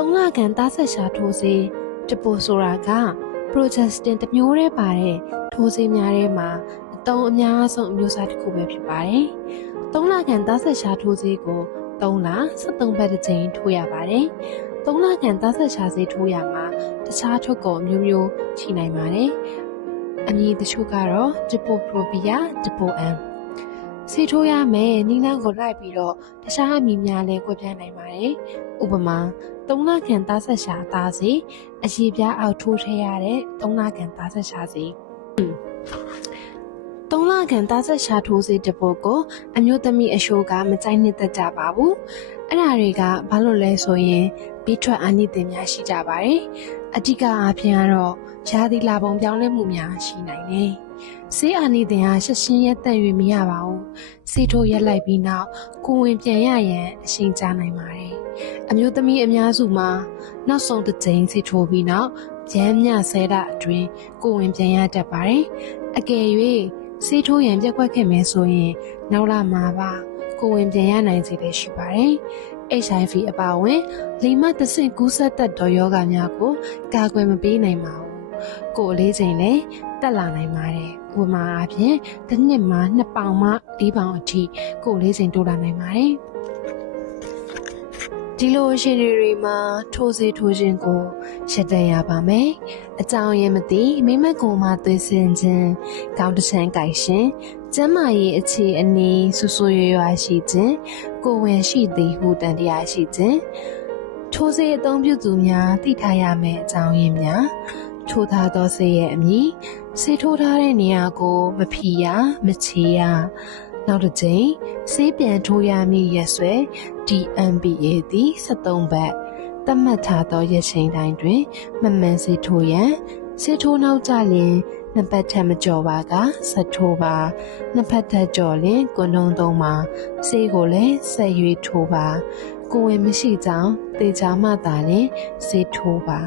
3 လခန့်သားဆက်ရှာထိုးဆေးတပိုဆိုတာက Progestin တစ်မျိုးတည်းပါတဲ့ထိုးဆေးများထဲမှာအသုံးအများဆုံးအမျိုးအစားတစ်ခုပဲဖြစ်ပါတယ်။3 လခန့်သားဆက်ရှာထိုးဆေးကို3 လ 73 ပတ်တစ်ကြိမ်ထိုးရပါတယ်။3 လခန့်သားဆက်ရှာဆေးထိုးရမှာတခြားထုတ်ကုန်မျိုးမျိုးရှိနိုင်ပါတယ်။အမည်တချို့ကတော့ Depoprovia, Depo-M ဆေးထိုးရမယ်နည်းလမ်းကိုလိုက်ပြီးတော့တခြားအမည်များလည်းကွဲပြားနိုင်ပါတယ်။ဥပမာ3 လခန့်သားဆက်ရှာအသားဆေးအရေပြားအောက်ထိုးထည့်ရတဲ့3 လခန့်သားဆက်ရှာဆေး3 လခန့်သားဆက်ရှာထိုးဆေးတစ်ပုဒ်ကိုအမျိုးသမီးအရှိုးကမကြိုက်နှစ်သက်ကြပါဘူး။အဲ့ဒါတွေကဘာလို့လဲဆိုရင်ဘေးထွက်အာနိသင်များရှိကြပါတယ်။အဓိကအားဖြင့်ကတော့ရာသီလာပုံပြောင်းလဲမှုများရှိနိုင်တယ်။ဆေးအာနိသင်ဟာချက်ချင်းရက်သက်၍မရပါဘူး။ဆေးထိုးရက်လိုက်ပြီးနောက်ကိုယ်ဝင်ပြန်ရရန်အချိန်ကြာနိုင်ပါတယ်။အမျိုးသမီးအများစုမှာနောက်ဆုံးတစ်ကြိမ်ဆေးထိုးပြီးနောက်ကျန်းမြဆဲတာအတွင်းကိုယ်ဝင်ပြန်ရတတ်ပါတယ်။အကယ်၍ဆေးထိုးရန်ပြက်ကွက်ခဲ့မယ်ဆိုရင်နောက်လာမှာပါကိုယ်ဝင်ပြန်ရနိုင်စေလည်းရှိပါတယ်။ HIV အပါအဝင်လိင်မတဆင့်ကူးစက်တတ်သောရောဂါများကိုကာကွယ်မပေးနိုင်ပါဘူး။ကိုယ်အလေးချိန်လည်းတက်လာနိုင်ပါတယ်။ဥပမာအားဖြင့်တစ်နှစ်မှာ2 ပေါင်မှ4 ပေါင်အထိကိုယ်အလေးချိန်တိုးလာနိုင်ပါတယ်။ဒီလိုအခြေအနေတွေမှာထိုးဆေးထိုးခြင်းကိုရှက်တရပါမယ်။အကြောင်းရင်းမသိမိမကိုယ်မှသွေးစင်ခြင်းကောင်းတချမ်းကြိုက်ရှင်ကျန်းမာရေးအခြေအနေဆူဆူရွာရှိခြင်းကိုယ်ဝင်ရှိသည်ဟုတန်တရားရှိခြင်းထိုးဆေးအသုံးပြုသူများသိထားရမယ့်အကြောင်းရင်းများထိုးထားသောဆေးရဲ့အမည်ဆေးထိုးထားတဲ့နေရာကိုမဖီရမချေရနောက်တစ်ကြိမ်ဆေးပြန်ထိုးရမည့်ရက်စွဲ DMPA သည်73ပတ်သတ်မှတ်ထားသောရက်ချိန်တိုင်းတွင်မမှန်ဆေးထိုးရန်ဆေးထိုးနောက်ကျလျင်နှစ်ပတ်ထက်မကျော်ပါကဆက်ထိုးပါနှစ်ပတ်ထက်ကျော်လျင်ကွန်ဒုံသုံးပါဆေးကိုလည်းဆက်၍ထိုးပါကိုယ်ဝင်မရှိကြောင်းသေချာမှသာလျှင်ဆေးထိုးပါ